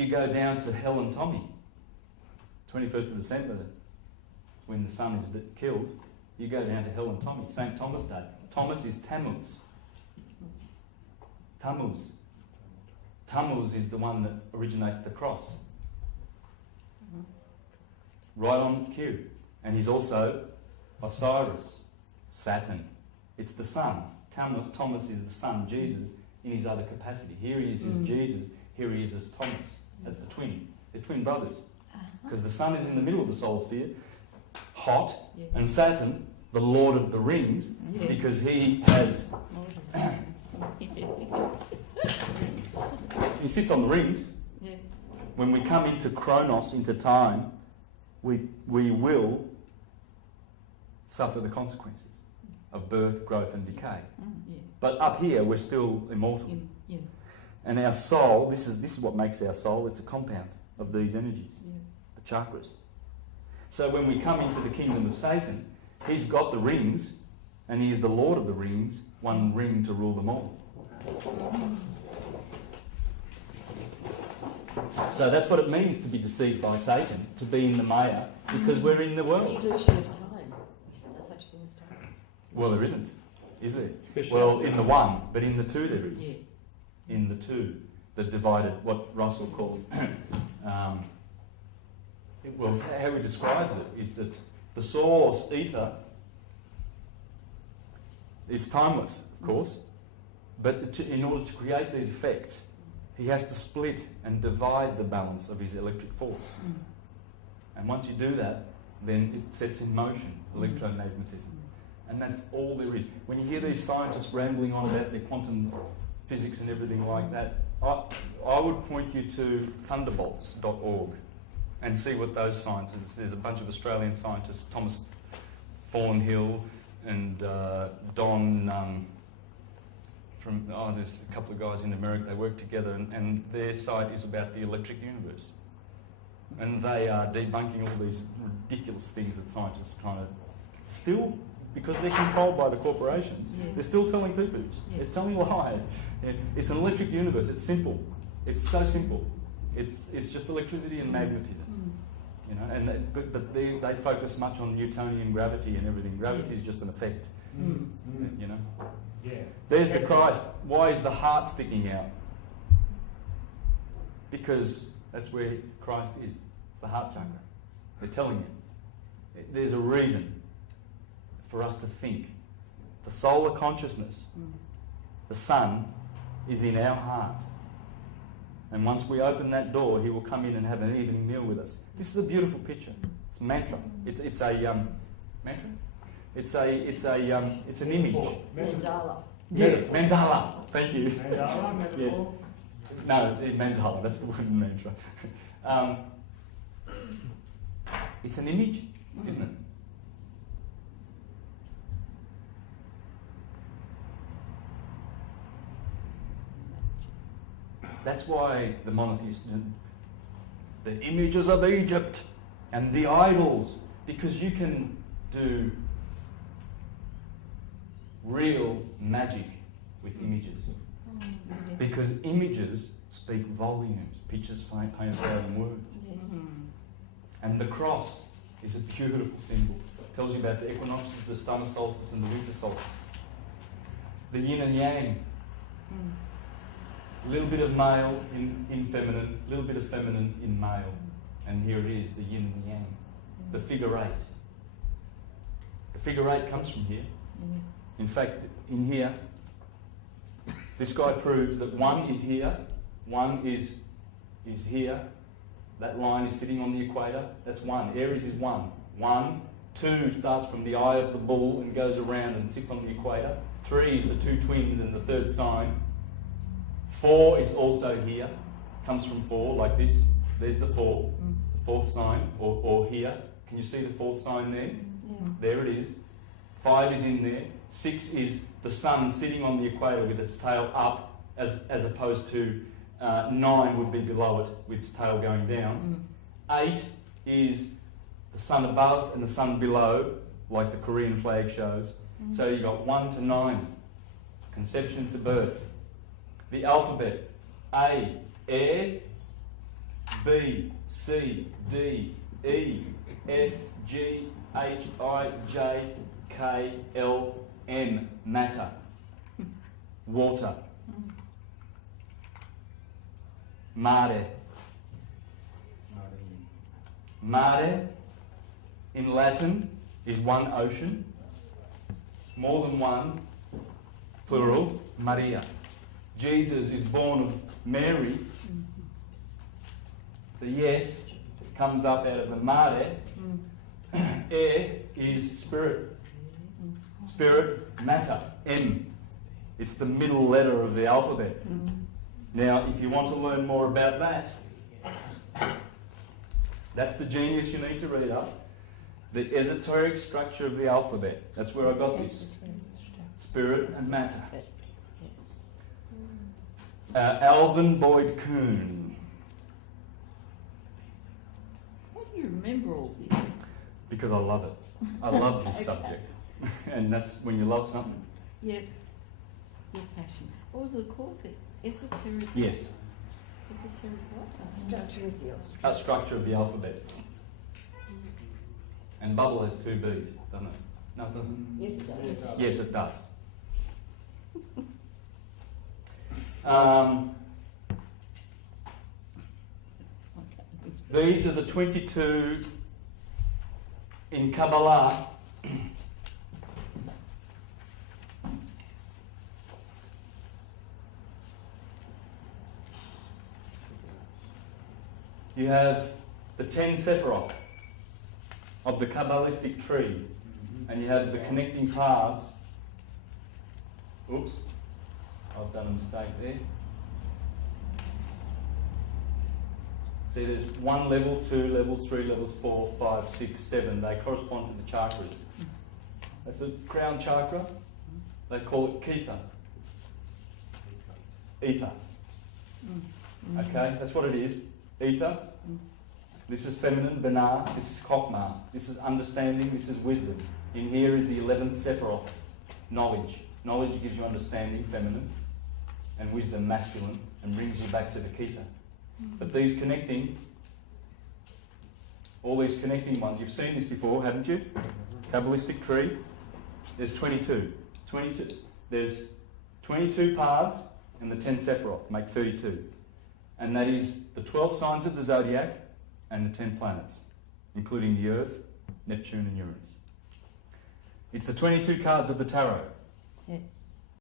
you go down to Hell and Tommy, 21st of December, when the sun is killed, you go down to Hell and Tommy, St. Thomas Day. Thomas is Tammuz. Tammuz. Tammuz is the one that originates the cross. Right on cue. And he's also Osiris, Saturn. It's the sun. Thomas is the son, Jesus, in his other capacity. Here he is as Jesus, here he is as Thomas, as the twin. They're twin brothers. Because the sun is in the middle of the solar sphere, hot, and Saturn, the Lord of the Rings, because he has... he sits on the rings. When we come into Chronos, into time, we will suffer the consequences of birth, growth and decay. But up here, we're still immortal. And our soul, this is what makes our soul, it's a compound of these energies, the chakras. So when we come into the kingdom of Satan, he's got the rings, and he is the Lord of the rings, one ring to rule them all. So that's what it means to be deceived by Satan, to be in the Maya, because we're in the world. Illusion of time. There's such thing as time. Well, there isn't, is there? Well, in the one, but in the two there is. In the two, that divided, what Russell called, well, how he describes it is that the source, ether, is timeless, of course, but in order to create these effects, he has to split and divide the balance of his electric force. And once you do that, then it sets in motion electromagnetism. And that's all there is. When you hear these scientists rambling on about their quantum physics and everything like that, I would point you to thunderbolts.org and see what those scientists, there's a bunch of Australian scientists, Thomas Thornhill and Don... there's a couple of guys in America, they work together, and their site is about the electric universe. And they are debunking all these ridiculous things that scientists are trying to still, because they're controlled by the corporations, they're still telling poo-poos. They're telling lies. It's an electric universe. It's simple. It's so simple. It's just electricity and magnetism. You know, and but they focus much on Newtonian gravity and everything. Gravity is just an effect. You know. There's the Christ. Why is the heart sticking out? Because that's where Christ is. It's the heart chakra. They're telling you. There's a reason for us to think. The solar consciousness, the sun, is in our heart. And once we open that door, he will come in and have an evening meal with us. This is a beautiful picture. It's a mantra. It's a mantra. It's an image. Mandala. Yeah, mandala. Thank you. Mandala, metaphor? Yes. No, mandala. That's the word mantra. It's an image, isn't it? That's why the monotheists, the images of Egypt and the idols, because you can do real magic with images. Because images speak volumes. Pictures paint 1,000 words. And the cross is a beautiful symbol. It tells you about the equinoxes, the summer solstice and the winter solstice. The yin and yang. A little bit of male in feminine, a little bit of feminine in male. And here it is, the yin and the yang. The figure eight. The figure eight comes from here. In fact, in here, this guy proves that one is here, one is here. That line is sitting on the equator. That's one. Aries is one. 1, 2 starts from the eye of the bull and goes around and sits on the equator. 3 is the two twins and the third sign. 4 is also here, comes from 4 like this. There's the 4, the fourth sign, or here. Can you see the fourth sign there? There it is. 5 is in there. 6 is the sun sitting on the equator with its tail up, as opposed to 9 would be below it with its tail going down. 8 is the sun above and the sun below, like the Korean flag shows. So you've got 1 to 9, conception to birth. The alphabet: A, air, B, C, D, E, F, G, H, I, J, K, L, M. Matter. Water. Mare. Mare in Latin is one ocean, more than one, plural, Maria. Jesus is born of Mary. The yes comes up out of the mare. Air is spirit. Spirit, matter, M. It's the middle letter of the alphabet. Now, if you want to learn more about that, that's the genius you need to read up. The esoteric structure of the alphabet. That's where I got this. Spirit and matter. Alvin Boyd Kuhn. How do you remember all this? Because I love it. I love this subject. And that's when you love something. Yep. Your passion. What was it called? The esoteric? Yes. Esoteric what? Structure of the Structure of the alphabet. And bubble has two B's, doesn't it? No, it doesn't. Yes, it does. Yes, it does. Okay. These are the 22 in Kabbalah. You have the 10 Sephiroth of the Kabbalistic tree, and you have the connecting paths. Oops, I've done a mistake there. See, there's 1 level, 2 levels, 3 levels, 4, 5, 6, 7. They correspond to the chakras. That's the crown chakra. They call it Ketha. Ether. Okay, that's what it is. Ether. This is feminine, Binah. This is Chokmah. This is understanding. This is wisdom. In here is the 11th Sephiroth, knowledge. Knowledge gives you understanding, feminine, and wisdom, masculine, and brings you back to the Ketha. But these connecting, all these connecting ones, you've seen this before, haven't you? Kabbalistic tree. There's 22. There's 22 paths, and the 10 Sephiroth make 32. And that is the 12 signs of the zodiac and the 10 planets, including the Earth, Neptune and Uranus. It's the 22 cards of the tarot. Yes.